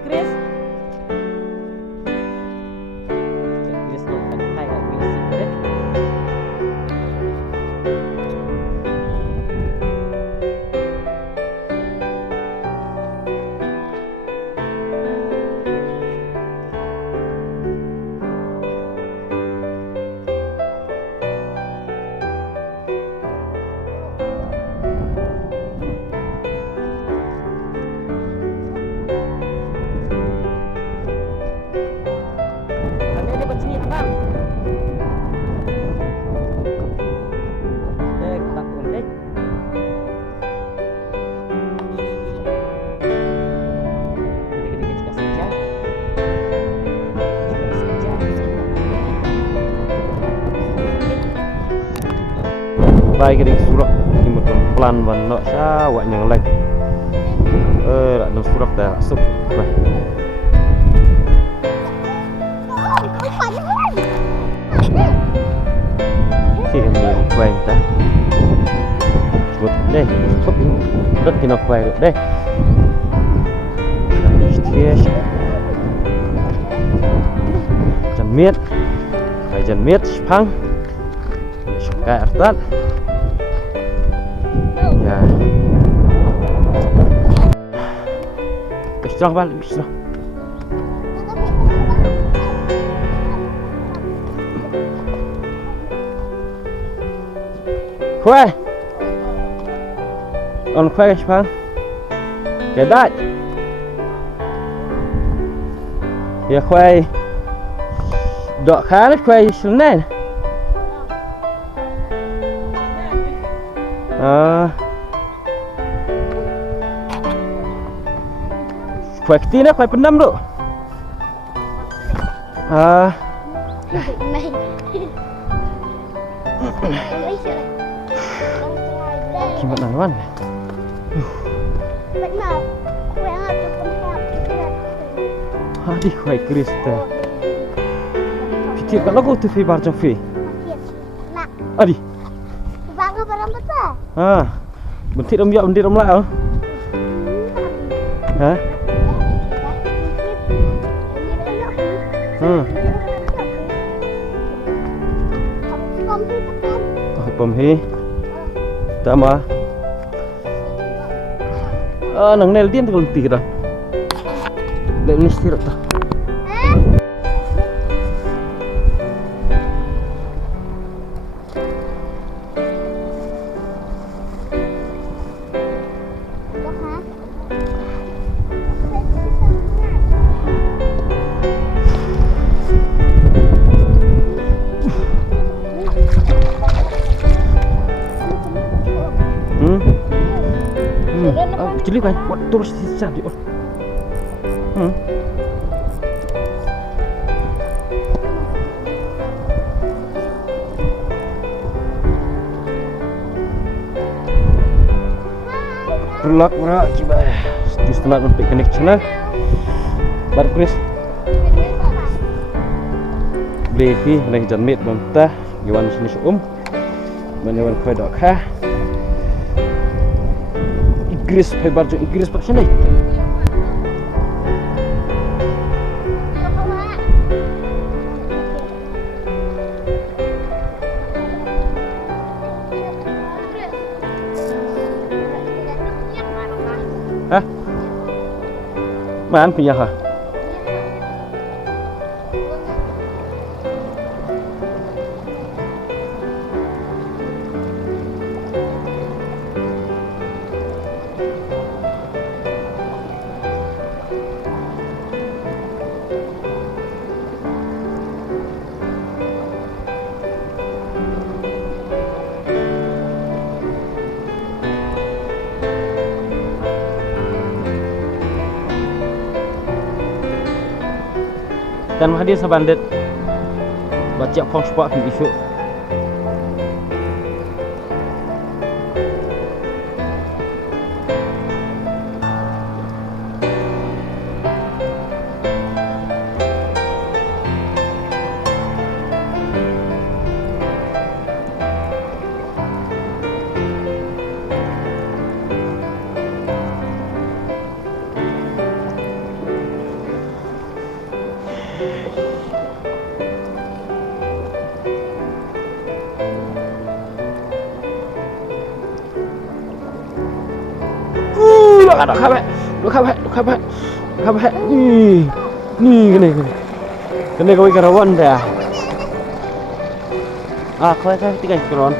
Chris. Chris no kan hai ga win secret. Bay cái đỉnh surak thì một con plan và nọ sao vậy nhàng lạnh lại nó surak đã sụp vậy thì nhiều quay ta chuột đây sụp rất thì nó quay được đây chân miết phải chân miết phăng kayak artan ya kestrong balik kestrong khoai on khoai phang cái đại ya khoai đọ khá đấy khoai xuống này khoai kecil lah, khoai pendam tu. Gimana kawan? Adik khoai kristal. Fikir kalau kau tu fi barjang fi. Adik. Bentit om ya bentit om lah. Hah? Pom hi. Tama. Nang nel dia tu kalau tiga. Lek ni istirahat tak. Jadi kan, terus sisa di Berlak berak coba. Di setelah sampai connection lah. Baru Chris. Beli naik janmit bantah. Giwan sini Menewan kue dok ha. Inggris, hebat je Inggris pak sini. Man punya kah? Dan hadir sebandit baca phong sport di isu Aduh, kabe. Ni kene kau ikan rawan dah. Kau tiga kron.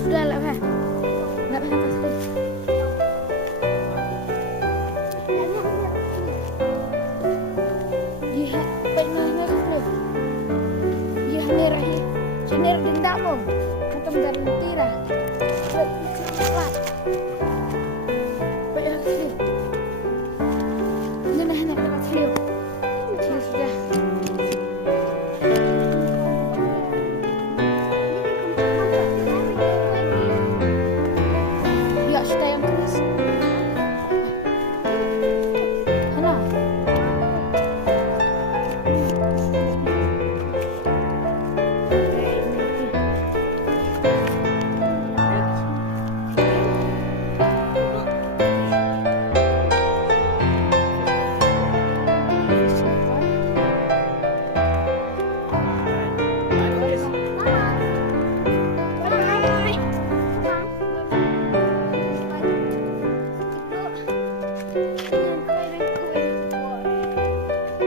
sudah lah, Pak. Enggak apa-apa. Jihad pengennya sudah. Jihad merah. Jener dendam mo. Katam dari tira. Cepat. Baik sih. Nana hendak dapat video. Sudah. Ya, sudah yang keras. Hana.